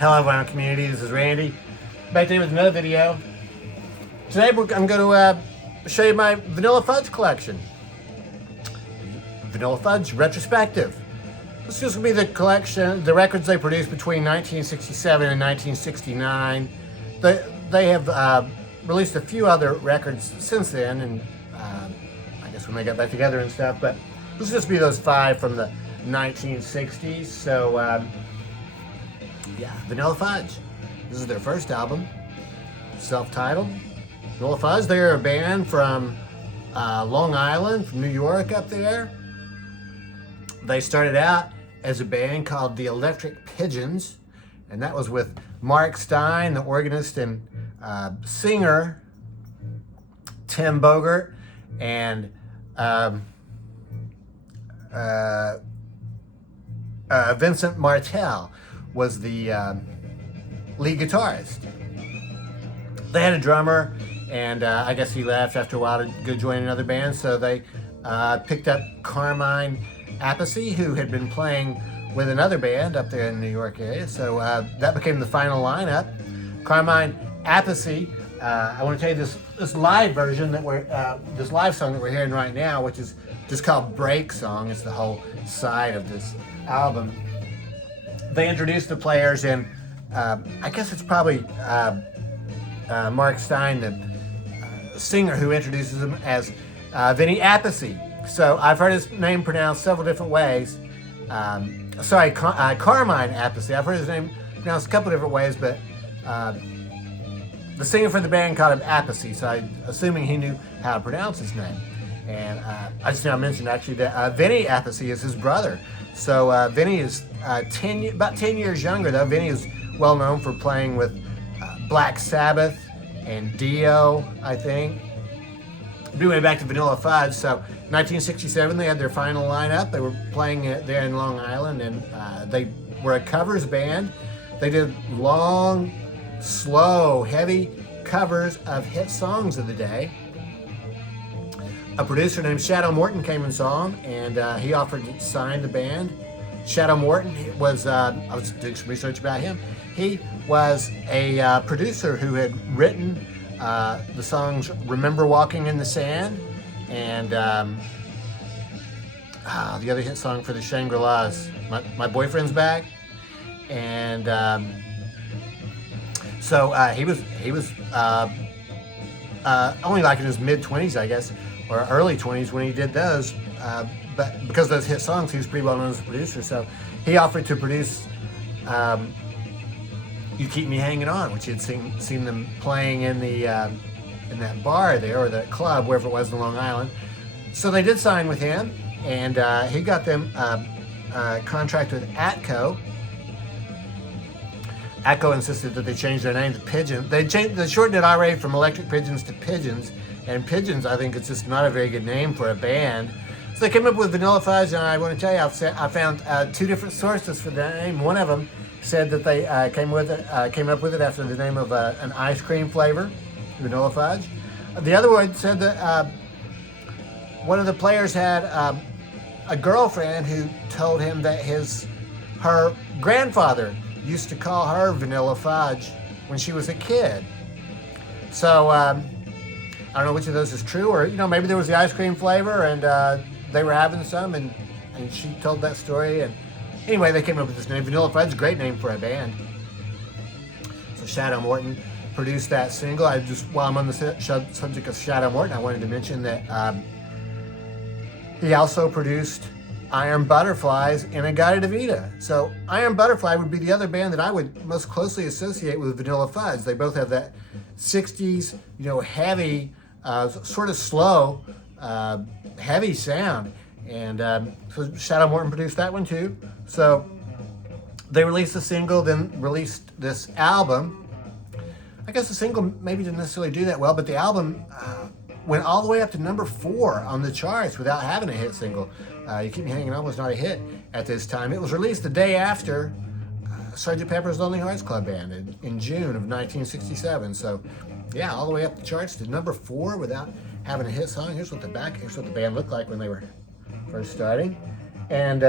Hello, Vinyl community. This is Randy. Back to you with another video. Today, I'm going to show you my Vanilla Fudge collection. Vanilla Fudge Retrospective. This is just going to be the collection, the records they produced between 1967 and 1969. They have released a few other records since then, and I guess when they got back together and stuff. But this will just be those 5 from the 1960s. So. Yeah, Vanilla Fudge. This is their first album, self-titled. Vanilla Fudge, they're a band from Long Island, from New York up there. They started out as a band called the Electric Pigeons, and that was with Mark Stein, the organist and singer, Tim Bogert, and Vincent Martell was the lead guitarist. They had a drummer, and I guess he left after a while to go join another band, so they picked up Carmine Appice, who had been playing with another band up there in the New York area, so that became the final lineup. Carmine Appice, I want to tell you this live version that this live song that we're hearing right now, which is just called Break Song. It's the whole side of this album. They introduced the players, and I guess it's probably Mark Stein, the singer, who introduces them as Vinny Appice. So I've heard his name pronounced several different ways. Carmine Appice. I've heard his name pronounced a couple different ways, but the singer for the band called him Appice, so I'm assuming he knew how to pronounce his name. And I just now mentioned actually that Vinny Appice is his brother. So Vinny is about 10 years younger, though. Vinny is well known for playing with Black Sabbath and Dio, I think. Anyway, back to Vanilla Fudge. So 1967, they had their final lineup. They were playing there in Long Island, and they were a covers band. They did long, slow, heavy covers of hit songs of the day. A producer named Shadow Morton came and saw him, and he offered to sign the band. Shadow Morton was, I was doing some research about him. He was a producer who had written the songs Remember Walking in the Sand and the other hit song for the Shangri-Las, My Boyfriend's Back. And so he was only like in his mid-20s, I guess, or early 20s when he did those, but because of those hit songs, he was pretty well known as a producer. So he offered to produce "You Keep Me Hanging On," which he had seen them playing in in that bar there, or that club, wherever it was in Long Island. So they did sign with him, and he got them a contract with Atco. Atco insisted that they change their name to Pigeon. They shortened it already from Electric Pigeons to Pigeons. And Pigeons, I think it's just not a very good name for a band. So they came up with Vanilla Fudge, and I want to tell you, I found 2 different sources for the name. One of them said that they came up with it after the name of an ice cream flavor, Vanilla Fudge. The other one said that one of the players had a girlfriend who told him that her grandfather used to call her Vanilla Fudge when she was a kid. So I don't know which of those is true, or maybe there was the ice cream flavor and they were having some, and she told that story. And anyway, they came up with this name, Vanilla Fudge. Great name for a band. So Shadow Morton produced that single. While I'm on the subject of Shadow Morton, I wanted to mention that he also produced Iron Butterflies and In-A-Gadda-Da-Vida. So Iron Butterfly would be the other band that I would most closely associate with Vanilla Fudge. They both have that 60s, heavy, sort of slow, heavy sound. And so Shadow Morton produced that one too. So they released a single, then released this album. I guess the single maybe didn't necessarily do that well, but the album went all the way up to number 4 on the charts without having a hit single. You Keep Me Hanging On was not a hit at this time. It was released the day after Sgt. Pepper's Lonely Hearts Club Band in June of 1967. So, yeah, all the way up the charts to number 4 without having a hit song. Here's what the band looked like when they were first starting. And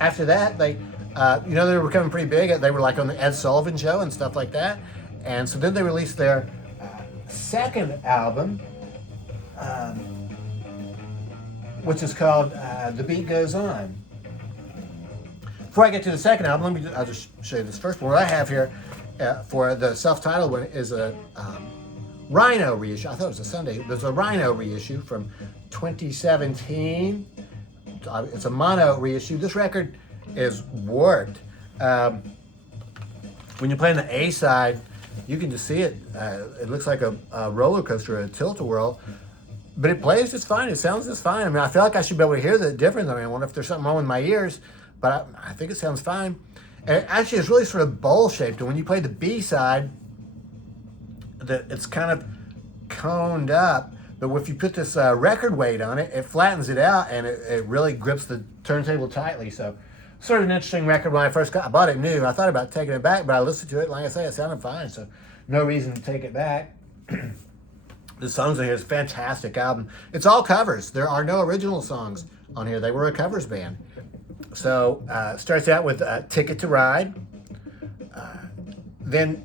After that, they, they were becoming pretty big. They were like on the Ed Sullivan Show and stuff like that. And so then they released their second album, which is called The Beat Goes On. Before I get to the second album, I'll just show you this first one. What I have here for the self-titled one is a Rhino reissue. I thought it was a Sunday. There's a Rhino reissue from 2017. It's a mono reissue. This record is warped. When you're playing the A side, you can just see it. It looks like a roller coaster, a tilt-a-whirl, but it plays just fine. It sounds just fine. I mean, I feel like I should be able to hear the difference. I mean, I wonder if there's something wrong with my ears, but I think it sounds fine. And actually, it's really sort of bowl-shaped. And when you play the B side, it's kind of coned up. But if you put this record weight on it, it flattens it out, and it really grips the turntable tightly. So, sort of an interesting record. When I bought it new. I thought about taking it back, but I listened to it. Like I say, it sounded fine. So, no reason to take it back. The songs on here is a fantastic album. It's all covers. There are no original songs on here. They were a covers band. So, starts out with Ticket to Ride. Then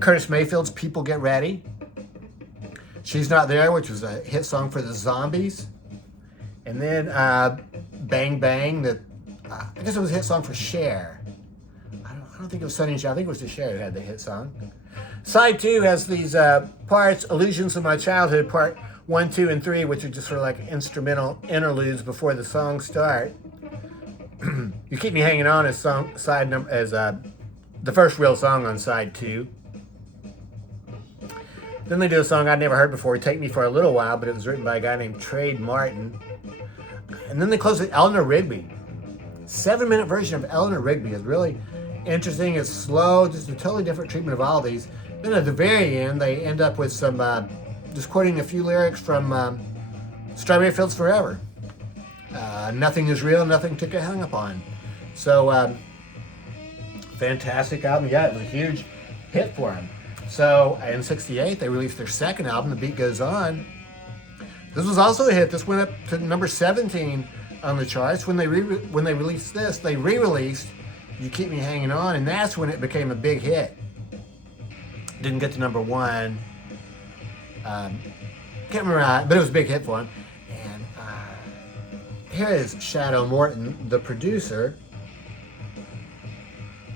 Curtis Mayfield's People Get Ready. She's Not There, which was a hit song for the Zombies. And then Bang Bang, I guess it was a hit song for Cher. I don't think it was Sonny and Cher. I think it was the Cher who had the hit song. Side 2 has these parts, Illusions of My Childhood, part 1, 2, and 3, which are just sort of like instrumental interludes before the songs start. You Keep Me Hanging On as the first real song on side 2. Then they do a song I'd never heard before, Take Me for a Little While, but it was written by a guy named Trade Martin. And then they close with Eleanor Rigby. 7-minute version of Eleanor Rigby is really interesting. It's slow, just a totally different treatment of all these. Then at the very end, they end up with some, just quoting a few lyrics from Strawberry Fields Forever. Nothing is real, nothing to get hung up on. So, fantastic album. Yeah, it was a huge hit for them. So, in '68, they released their second album, The Beat Goes On. This was also a hit. This went up to number 17 on the charts. When they released this, they re-released You Keep Me Hanging On, and that's when it became a big hit. Didn't get to number 1. Can't remember how, but it was a big hit for him. And here is Shadow Morton, the producer.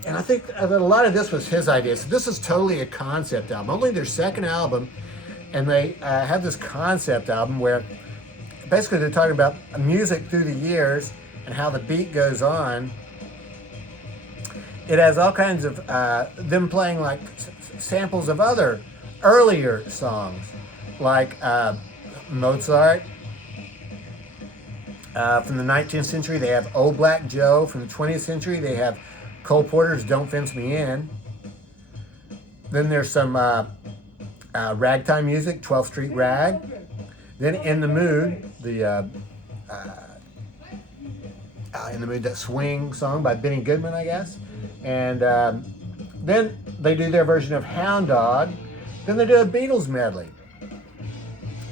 And I think that a lot of this was his idea. So this is totally a concept album. Only their second album, and they have this concept album where basically they're talking about music through the years and how the beat goes on. It has all kinds of them playing like samples of other earlier songs, like Mozart from the 19th century. They have Old Black Joe from the 20th century. They have Cole Porter's Don't Fence Me In. Then there's some ragtime music, 12th Street Rag. Then In the Mood, In the Mood, that swing song by Benny Goodman, I guess. And then they do their version of Hound Dog. Then they do a Beatles medley.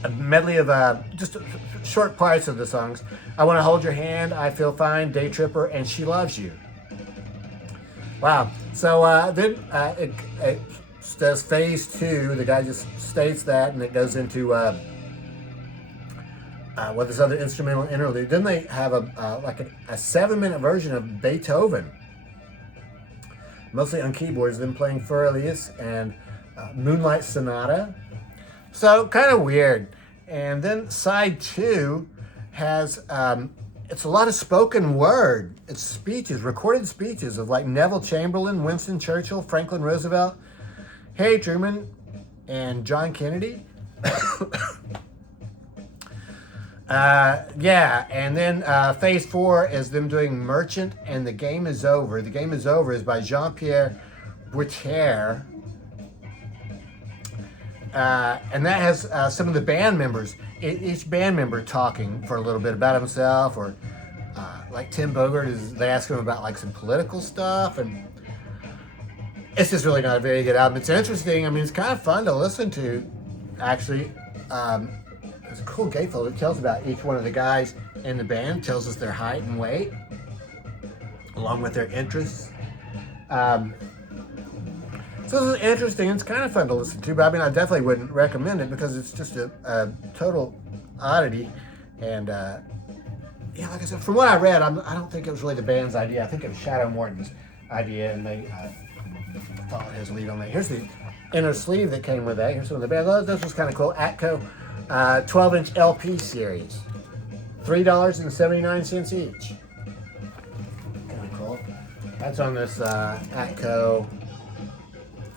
A medley of just short parts of the songs. I Want to Hold Your Hand, I Feel Fine, Day Tripper, and She Loves You. Wow. So then it does phase 2. The guy just states that, and it goes into this other instrumental interlude. Then they have a 7-minute version of Beethoven, mostly on keyboards. Then playing Furlius and Moonlight Sonata. So kind of weird. And then side 2 has it's a lot of spoken word. It's speeches, recorded speeches of like Neville Chamberlain, Winston Churchill, Franklin Roosevelt, Harry Truman, and John Kennedy. And then phase 4 is them doing Merchant and The Game Is Over. The Game Is Over is by Jean-Pierre Britier. And that has some of the band members, each band member talking for a little bit about himself, or like Tim Bogert, they ask him about like some political stuff, and it's just really not a very good album. It's interesting. I mean, it's kind of fun to listen to, actually. There's a cool gatefold that tells about each one of the guys in the band, tells us their height and weight. along with their interests. So this is interesting. It's kind of fun to listen to, but I mean, I definitely wouldn't recommend it because it's just a total oddity. And yeah, like I said, from what I read, I don't think it was really the band's idea. I think it was Shadow Morton's idea, and they followed his lead on that. Here's the inner sleeve that came with that. Here's some of the bands. This was kind of cool. Atco 12-inch LP series, $3.79 each. Kind of cool. That's on this Atco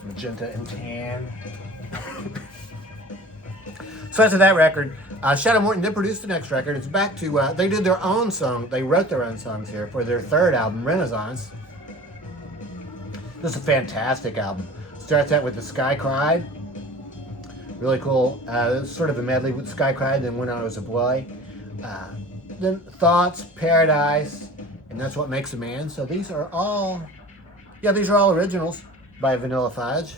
magenta and tan. So after that record, Shadow Morton did produce the next record. It's back to, they did their own song. They wrote their own songs here for their third album, Renaissance. This is a fantastic album. Starts out with The Sky Cried. Really cool. It's sort of a medley with Sky Cried, then When I Was a Boy. Then Thoughts, Paradise, and That's What Makes a Man. So these are all, yeah, these are all originals by Vanilla Fudge.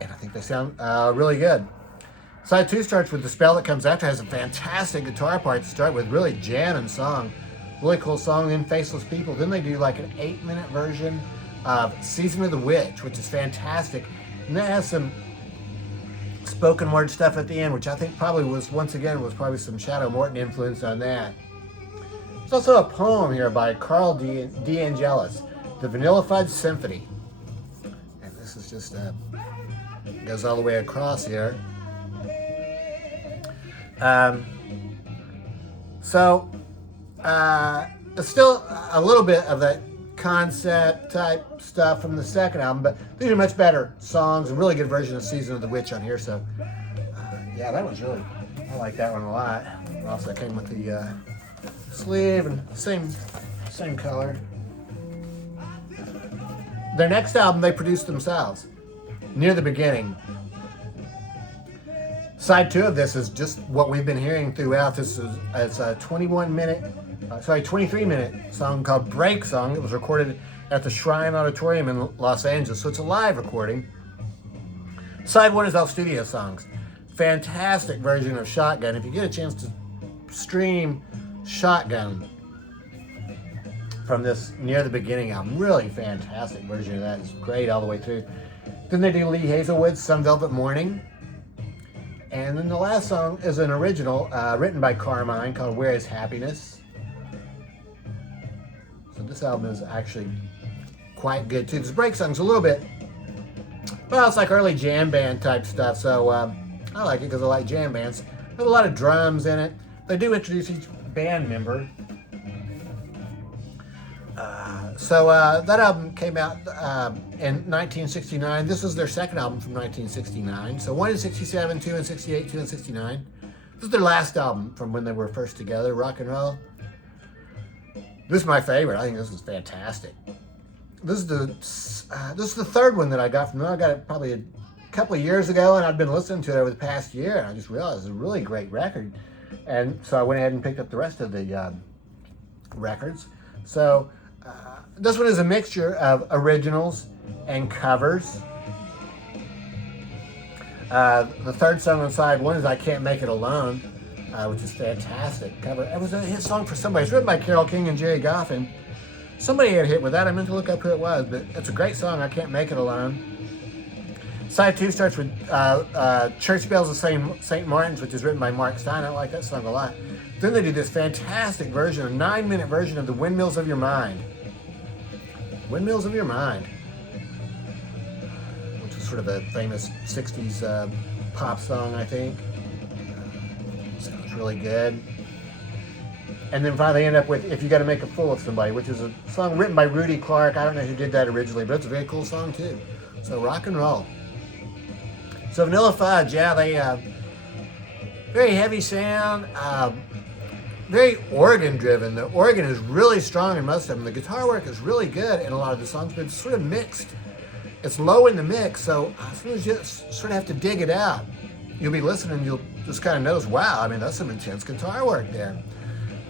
And I think they sound really good. Side 2 starts with The Spell That Comes After. Has a fantastic guitar part to start with, really jamming song. Really cool song, then Faceless People. Then they do like an 8-minute version of Season of the Witch, which is fantastic. And that has some spoken word stuff at the end, which I think probably was, once again, was probably some Shadow Morton influence on that. There's also a poem here by Carl DeAngelis, The Vanilla Fudge Symphony. And this is just, goes all the way across here. It's still a little bit of that concept type stuff from the second album, but these are much better songs and really good version of Season of the Witch on here. So, yeah, that one's really, I like that one a lot. Also came with the sleeve and same color. Their next album they produced themselves, Near the Beginning. Side 2 of this is just what we've been hearing throughout. This is it's a 23-minute song called Break Song. It was recorded at the Shrine Auditorium in Los Angeles, so it's a live recording. Side 1 is all studio songs. Fantastic version of Shotgun. If you get a chance to stream Shotgun from this Near the Beginning album, really fantastic version of that. It's great all the way through. Then they do Lee Hazelwood's Some Velvet Morning. And then the last song is an original written by Carmine called Where Is Happiness? So this album is actually quite good too. This break song's a little bit, well, it's like early jam band type stuff. So I like it because I like jam bands. There's a lot of drums in it. They do introduce each band member. That album came out in 1969. This is their second album from 1969. So 1 in 67, 2 in 68, 2 in 69. This is their last album from when they were first together, Rock and Roll. This is my favorite. I think this is fantastic. This is the third one that I got from them. I got it probably a couple of years ago, and I've been listening to it over the past year, and I just realized it's a really great record. And so I went ahead and picked up the rest of the records. So this one is a mixture of originals and covers. The third song on side 1 is I Can't Make It Alone, which is fantastic cover. It was a hit song for somebody. It's written by Carole King and Jerry Goffin. Somebody had a hit with that. I meant to look up who it was, but it's a great song, I Can't Make It Alone. Side 2 starts with Church Bells of St. Martin's, which is written by Mark Stein. I like that song a lot. Then they do this fantastic version, a 9-minute version of the Windmills of Your Mind. Windmills of Your Mind, which is sort of a famous 60s pop song, I think. Sounds really good. And then finally end up with If You Gotta Make a Fool of Somebody, which is a song written by Rudy Clark. I don't know who did that originally, but it's a very cool song too. So rock and roll. So Vanilla Fudge, yeah, they very heavy sound, very organ driven. The organ is really strong in most of them. The guitar work is really good in a lot of the songs, but it's sort of mixed. It's low in the mix, so sometimes you just sort of have to dig it out. You'll be listening, you'll just kind of notice, wow, I mean, that's some intense guitar work there.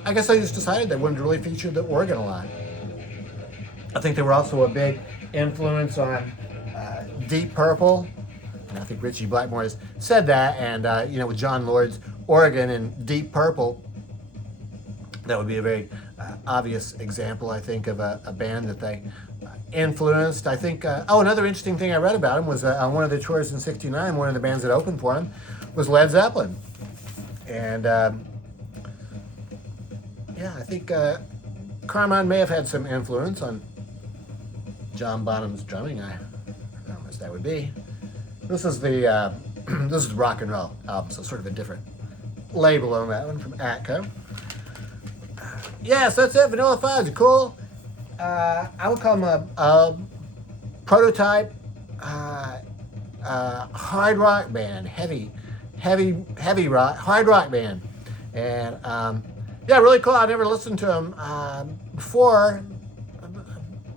I guess I just decided they wanted to really feature the organ a lot. I think they were also a big influence on Deep Purple. And I think Ritchie Blackmore has said that, and with John Lord's organ and Deep Purple, that would be a very obvious example, I think, of a band that they influenced. I think, another interesting thing I read about him was on one of the tours in '69, one of the bands that opened for him was Led Zeppelin. And yeah, I think Carmine may have had some influence on John Bonham's drumming. I don't know what that would be. This is the this is rock and roll album, so sort of a different label on that one from Atco. Yes, that's it. Vanilla Fudge, cool. I would call them a prototype hard rock band, heavy rock, hard rock band, and yeah, really cool. I never listened to them before.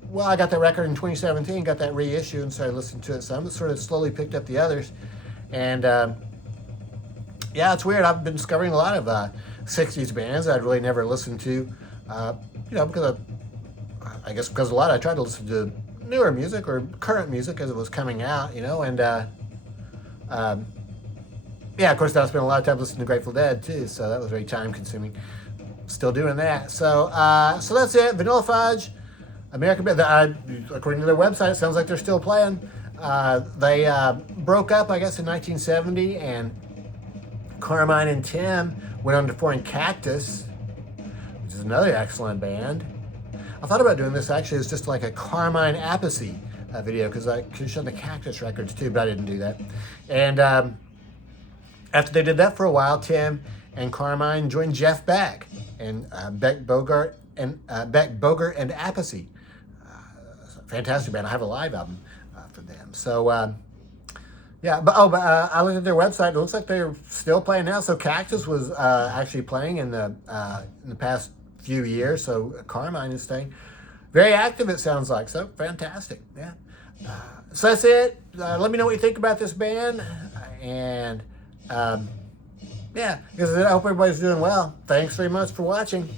Well, I got that record in 2017, got that reissue, and started listening to it some. It sort of slowly picked up the others, and yeah, it's weird. I've been discovering a lot of '60s bands I'd really never listened to, you know, because I guess because a lot I tried to listen to newer music or current music as it was coming out, you know, and yeah, of course, I spent a lot of time listening to Grateful Dead too, so that was very time consuming. Still doing that. So so that's it. Vanilla Fudge, American band. According to their website, it sounds like they're still playing. They broke up, I guess, in 1970, and Carmine and Tim went on to form Cactus, which is another excellent band. I thought about doing this actually as just like a Carmine Appice video, because I could show the Cactus records too, but I didn't do that. And after they did that for a while, Tim and Carmine joined Jeff Beck and Beck Bogart and Appice. Fantastic band. I have a live album for them. So yeah, but I looked at their website. It looks like they're still playing now. So Cactus was actually playing in the past few years. So Carmine is staying very active, it sounds like. So fantastic. Yeah. So that's it. Let me know what you think about this band. And yeah, because I hope everybody's doing well. Thanks very much for watching.